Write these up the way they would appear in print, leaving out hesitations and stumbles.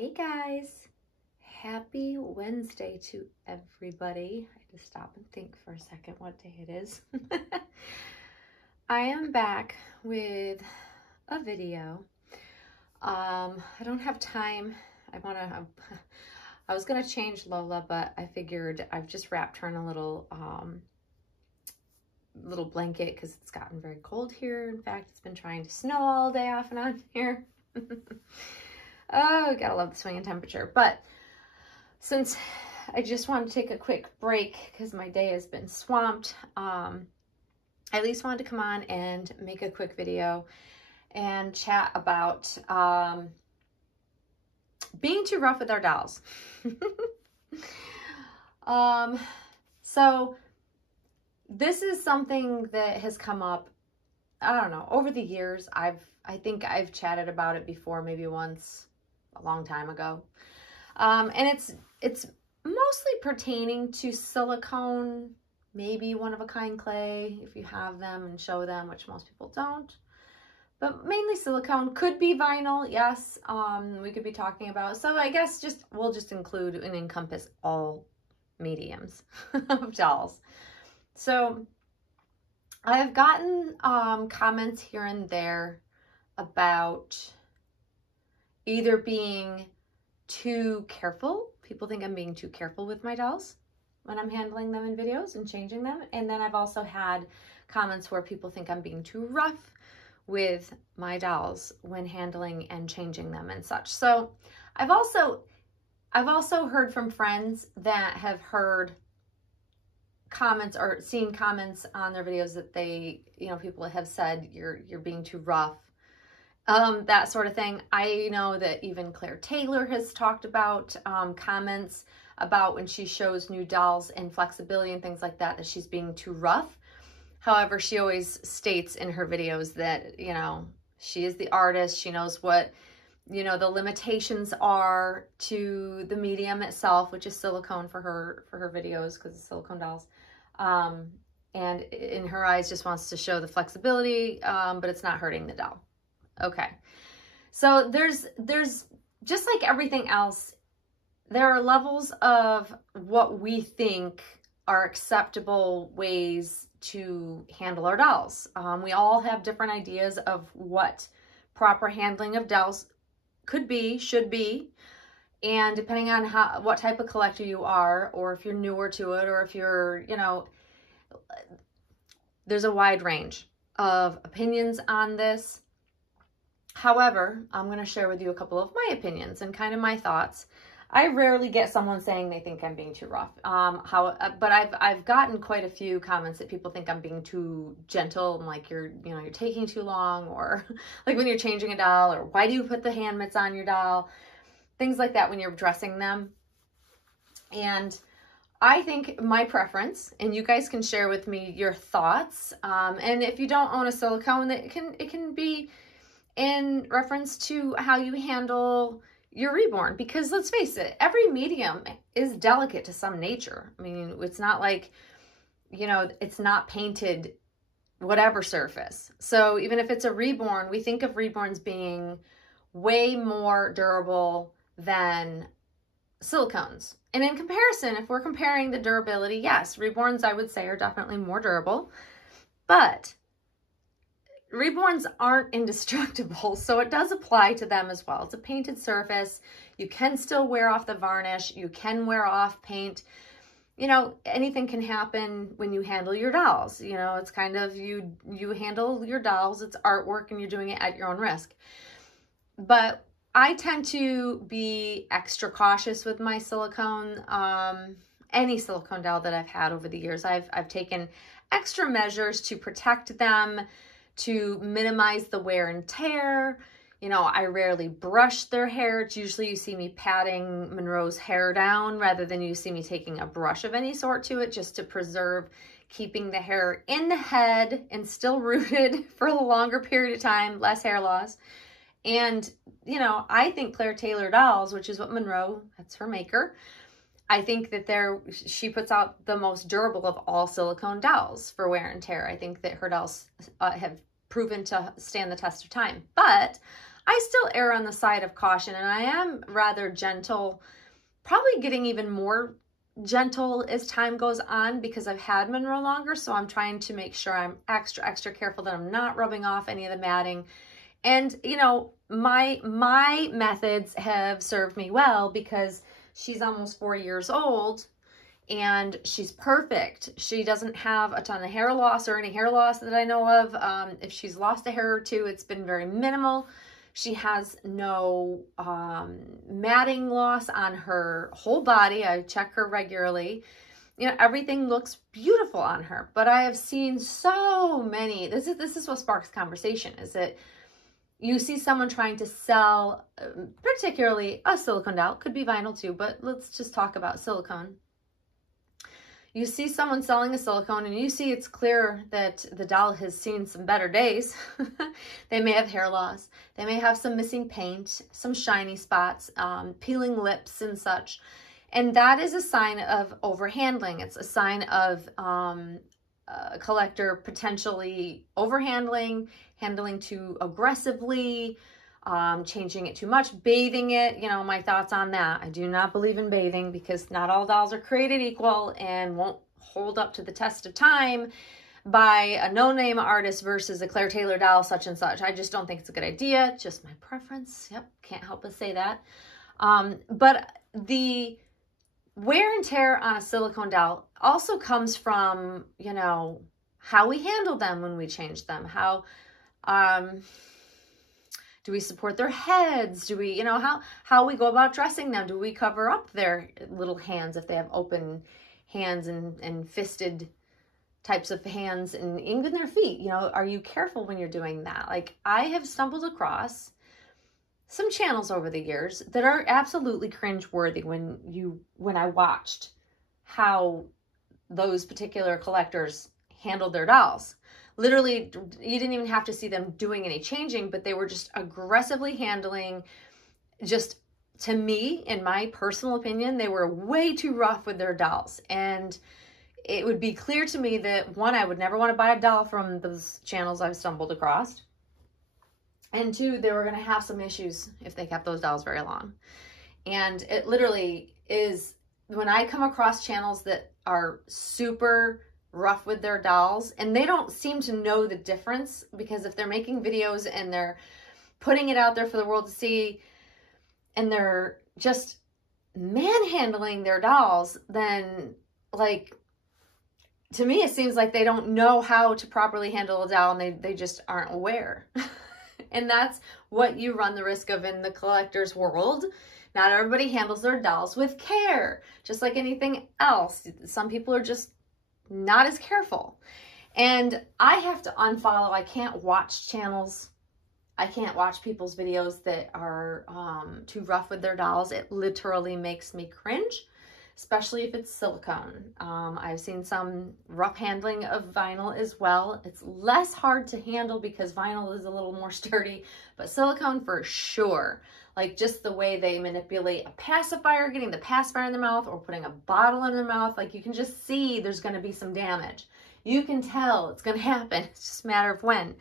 Hey guys, happy Wednesday to everybody. I had to stop and think for a second what day it is. I am back with a video. I don't have time. I was gonna change Lola, but I figured I've just wrapped her in a little blanket because it's gotten very cold here. In fact, it's been trying to snow all day off and on here. Oh, gotta love the swing in temperature. But since I just want to take a quick break because my day has been swamped, I at least wanted to come on and make a quick video and chat about being too rough with our dolls. So this is something that has come up, I don't know, over the years. I think I've chatted about it before, maybe once a long time ago. And it's mostly pertaining to silicone, maybe one-of-a-kind clay, if you have them and show them, which most people don't. But mainly silicone, could be vinyl, yes, we could be talking about. So I guess we'll just include and encompass all mediums of dolls. So I've gotten comments here and there about either being too careful. People think I'm being too careful with my dolls when I'm handling them in videos and changing them. And then I've also had comments where people think I'm being too rough with my dolls when handling and changing them and such. So I've also heard from friends that have heard comments or seen comments on their videos that they, people have said you're being too rough. That sort of thing. I know that even Claire Taylor has talked about comments about when she shows new dolls and flexibility and things like that, that she's being too rough. However, she always states in her videos that, she is the artist. She knows what, the limitations are to the medium itself, which is silicone for her videos because it's silicone dolls. And in her eyes just wants to show the flexibility, but it's not hurting the doll. Okay, so there's just like everything else, there are levels of what we think are acceptable ways to handle our dolls. We all have different ideas of what proper handling of dolls could be, should be, and depending on what type of collector you are, or if you're newer to it, or if you're, there's a wide range of opinions on this. However, I'm going to share with you a couple of my opinions and kind of my thoughts. I rarely get someone saying they think I'm being too rough. But I've gotten quite a few comments that people think I'm being too gentle. I'm like, you're taking too long, or like when you're changing a doll, or why do you put the hand mitts on your doll? Things like that when you're dressing them. And I think my preference, and you guys can share with me your thoughts. And if you don't own a silicone, it can be in reference to how you handle your reborn, because let's face it, every medium is delicate to some nature. I mean, it's not like, it's not painted whatever surface. So even if it's a reborn, we think of reborns being way more durable than silicones. And in comparison, if we're comparing the durability, yes, reborns I would say are definitely more durable, but reborns aren't indestructible, so it does apply to them as well. It's a painted surface. You can still wear off the varnish. You can wear off paint. Anything can happen when you handle your dolls. It's kind of, you handle your dolls, it's artwork, and you're doing it at your own risk. But I tend to be extra cautious with my silicone. Any silicone doll that I've had over the years, I've taken extra measures to protect them, to minimize the wear and tear. I rarely brush their hair. It's usually you see me patting Monroe's hair down rather than you see me taking a brush of any sort to it, just to preserve keeping the hair in the head and still rooted for a longer period of time, less hair loss. And, I think Claire Taylor dolls, which is what Monroe, that's her maker, I think that she puts out the most durable of all silicone dolls for wear and tear. I think that her dolls have proven to stand the test of time. But I still err on the side of caution, and I am rather gentle, probably getting even more gentle as time goes on because I've had Monroe longer. So I'm trying to make sure I'm extra careful that I'm not rubbing off any of the matting. And, you know, my methods have served me well because she's almost 4 years old and she's perfect. She doesn't have a ton of hair loss or any hair loss that I know of. If she's lost a hair or two, it's been very minimal. She has no matting loss on her whole body. I check her regularly. You know, everything looks beautiful on her. But I have seen so many, this is what sparks conversation, is that you see someone trying to sell, particularly a silicone doll, could be vinyl too, but let's just talk about silicone. You see someone selling a silicone and you see it's clear that the doll has seen some better days. They may have hair loss. They may have some missing paint, some shiny spots, peeling lips and such. And that is a sign of overhandling. It's a sign of a collector potentially overhandling, handling too aggressively, changing it too much, bathing it. You know, my thoughts on that. I do not believe in bathing because not all dolls are created equal and won't hold up to the test of time by a no-name artist versus a Claire Taylor doll, such and such. I just don't think it's a good idea. Just my preference. Yep, can't help but say that. But the wear and tear on a silicone doll also comes from, you know, how we handle them when we change them. How, do we support their heads? Do we, you know, how we go about dressing them? Do we cover up their little hands if they have open hands and fisted types of hands, and even their feet? You know, are you careful when you're doing that? Like, I have stumbled across some channels over the years that are absolutely cringe-worthy when I watched how those particular collectors handled their dolls. Literally, you didn't even have to see them doing any changing, but they were just aggressively handling. Just, to me, in my personal opinion, they were way too rough with their dolls. And it would be clear to me that, one, I would never want to buy a doll from those channels I've stumbled across. And two, they were going to have some issues if they kept those dolls very long. And it literally is, when I come across channels that are super rough with their dolls, and they don't seem to know the difference, because if they're making videos and they're putting it out there for the world to see and they're just manhandling their dolls, then, like, to me it seems like they don't know how to properly handle a doll, and they just aren't aware. And that's what you run the risk of in the collector's world. Not everybody handles their dolls with care, just like anything else. Some people are just not as careful. And I have to unfollow. I can't watch channels. I can't watch people's videos that are too rough with their dolls. It literally makes me cringe, especially if it's silicone. I've seen some rough handling of vinyl as well. It's less hard to handle because vinyl is a little more sturdy, but silicone for sure. Like, just the way they manipulate a pacifier, getting the pacifier in their mouth or putting a bottle in their mouth, like, you can just see there's going to be some damage. You can tell it's going to happen. It's just a matter of when.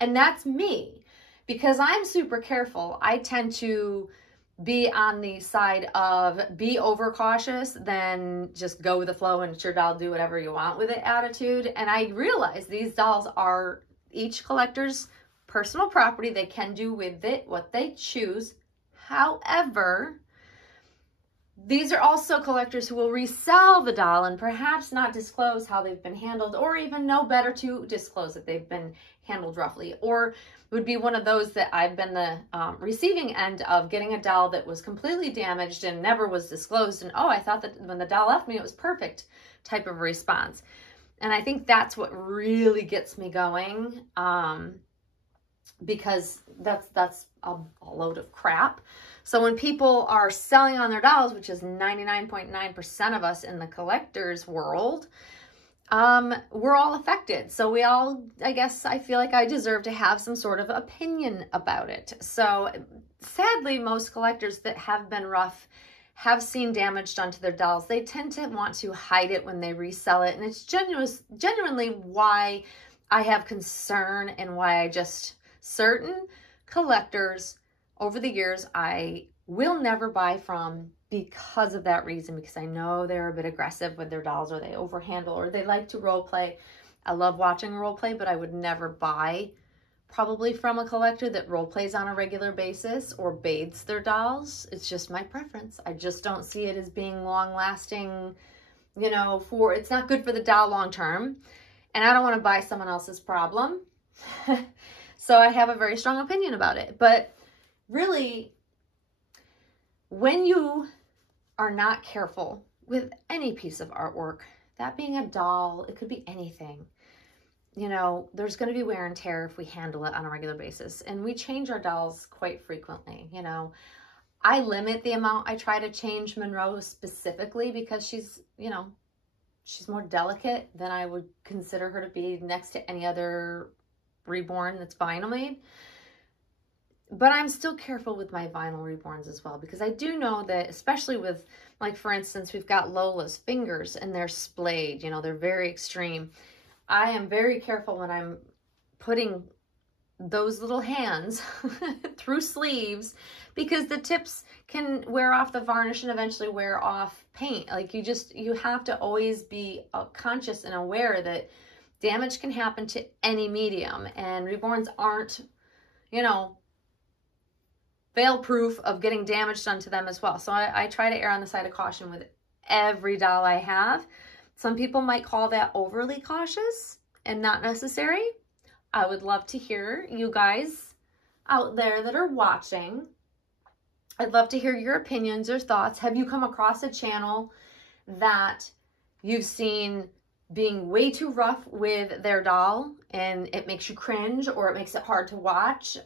And that's me. Because I'm super careful, I tend to be on the side of be overcautious than just go with the flow and it's your doll, do whatever you want with it attitude. And I realize these dolls are each collector's personal property. They can do with it what they choose. However, these are also collectors who will resell the doll and perhaps not disclose how they've been handled, or even know better to disclose that they've been handled roughly, or would be one of those that I've been the receiving end of, getting a doll that was completely damaged and never was disclosed, and oh, I thought that when the doll left me it was perfect type of response. And I think that's what really gets me going, because that's a load of crap. So when people are selling on their dolls, which is 99.9% of us in the collector's world, we're all affected. So we all, I guess, I feel like I deserve to have some sort of opinion about it. So sadly, most collectors that have been rough have seen damage done to their dolls. They tend to want to hide it when they resell it. And it's genuinely why I have concern, and why I just, certain collectors over the years I will never buy from because of that reason, because I know they're a bit aggressive with their dolls, or they overhandle, or they like to role play. I love watching role play, but I would never buy probably from a collector that role plays on a regular basis or bathes their dolls. It's just my preference. I just don't see it as being long lasting, you know, it's not good for the doll long term. And I don't want to buy someone else's problem. So I have a very strong opinion about it. But really, when you are not careful with any piece of artwork, that being a doll, it could be anything, you know, there's going to be wear and tear if we handle it on a regular basis. And we change our dolls quite frequently. You know, I limit the amount I try to change Monroe specifically because she's, you know, she's more delicate than I would consider her to be next to any other reborn that's vinyl made. But I'm still careful with my vinyl reborns as well, because I do know that, especially with, like, for instance, we've got Lola's fingers and they're splayed, you know, they're very extreme. I am very careful when I'm putting those little hands through sleeves, because the tips can wear off the varnish and eventually wear off paint. Like, you have to always be conscious and aware that damage can happen to any medium, and reborns aren't, you know, fail-proof of getting damage done to them as well. So I try to err on the side of caution with every doll I have. Some people might call that overly cautious and not necessary. I would love to hear you guys out there that are watching. I'd love to hear your opinions or thoughts. Have you come across a channel that you've seen being way too rough with their doll and it makes you cringe, or it makes it hard to watch?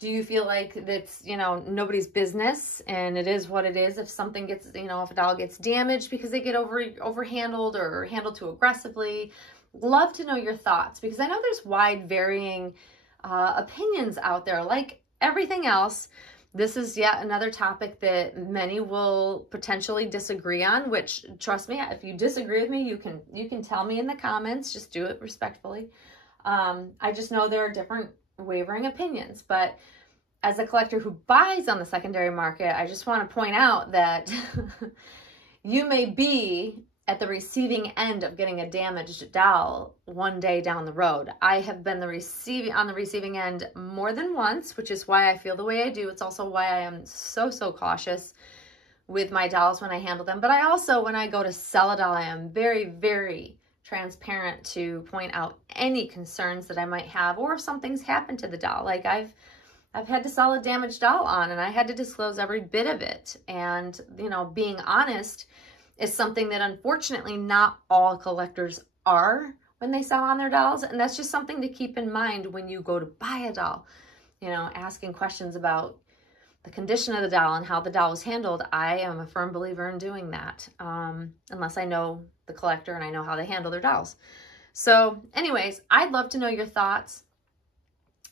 Do you feel like that's, you know, nobody's business and it is what it is if something gets, you know, if a doll gets damaged because they get overhandled or handled too aggressively? Love to know your thoughts, because I know there's wide varying opinions out there. Like everything else, this is yet another topic that many will potentially disagree on, which, trust me, if you disagree with me, you can tell me in the comments. Just do it respectfully. I just know there are different wavering opinions, but as a collector who buys on the secondary market, I just want to point out that you may be at the receiving end of getting a damaged doll one day down the road. I have been on the receiving end more than once, which is why I feel the way I do. It's also why I am so cautious with my dolls when I handle them. But I also, when I go to sell a doll, I am very, very transparent to point out any concerns that I might have, or if something's happened to the doll. Like I've had to sell a damaged doll on, and I had to disclose every bit of it. And, you know, being honest is something that unfortunately not all collectors are when they sell on their dolls. And that's just something to keep in mind when you go to buy a doll. You know, asking questions about the condition of the doll and how the doll was handled. I am a firm believer in doing that, unless I know the collector and I know how they handle their dolls. So anyways, I'd love to know your thoughts.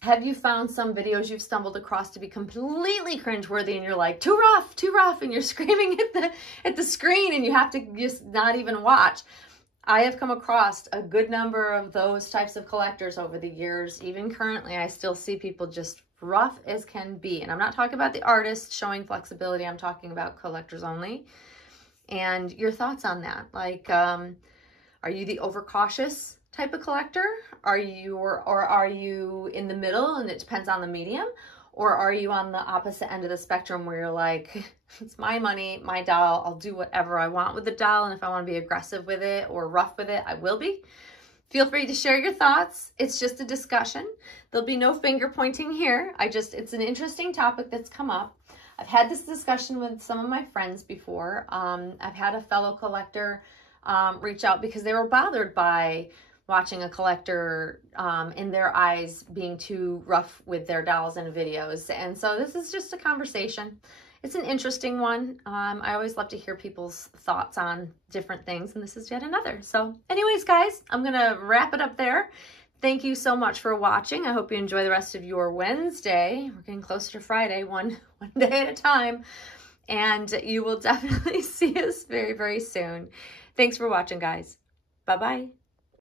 Have you found some videos you've stumbled across to be completely cringeworthy and you're like, too rough, and you're screaming at the screen and you have to just not even watch? I have come across a good number of those types of collectors over the years. Even currently, I still see people just rough as can be. And I'm not talking about the artists showing flexibility. I'm talking about collectors only. And your thoughts on that? Like, are you the overcautious type of collector? Are you in the middle and it depends on the medium? Or are you on the opposite end of the spectrum where you're like, it's my money, my doll, I'll do whatever I want with the doll, and if I want to be aggressive with it or rough with it, I will be. Feel free to share your thoughts. It's just a discussion. There'll be no finger pointing here. It's an interesting topic that's come up. I've had this discussion with some of my friends before. I've had a fellow collector reach out because they were bothered by watching a collector in their eyes being too rough with their dolls and videos. And so this is just a conversation. It's an interesting one. I always love to hear people's thoughts on different things, and this is yet another. So anyways, guys, I'm going to wrap it up there. Thank you so much for watching. I hope you enjoy the rest of your Wednesday. We're getting closer to Friday, one day at a time. And you will definitely see us very, very soon. Thanks for watching, guys. Bye-bye.